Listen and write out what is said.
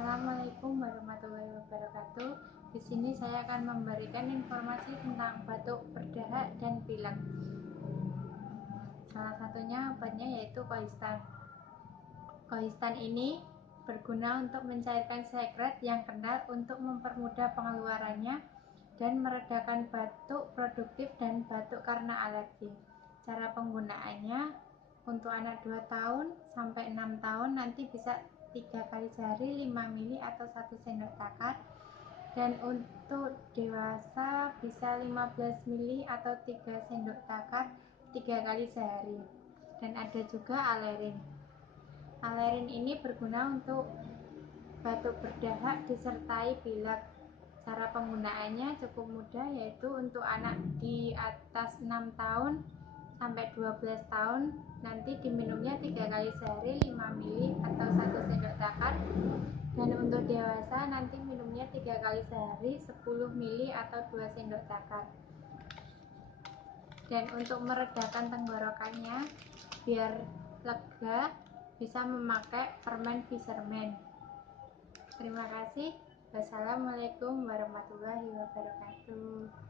Assalamualaikum warahmatullahi wabarakatuh. Di sini saya akan memberikan informasi tentang batuk berdahak dan pilek. Salah satunya obatnya yaitu Kohistan. Kohistan ini berguna untuk mencairkan sekret yang kental untuk mempermudah pengeluarannya dan meredakan batuk produktif dan batuk karena alergi. Cara penggunaannya untuk anak 2 tahun sampai 6 tahun nanti bisa 3 kali sehari 5 ml atau 1 sendok takar, dan untuk dewasa bisa 15 ml atau 3 sendok takar 3 kali sehari. Dan ada juga alerin. Alerin ini berguna untuk batuk berdahak disertai pilek. Cara penggunaannya cukup mudah, yaitu untuk anak di atas 6 tahun sampai 12 tahun nanti diminumnya 3 kali sehari 5 ml atau 1 sendok takar, dan untuk dewasa nanti minumnya 3 kali sehari 10 ml atau 2 sendok takar. Dan untuk meredakan tenggorokannya biar lega bisa memakai permen Fisherman. Terima kasih. Wassalamualaikum warahmatullahi wabarakatuh.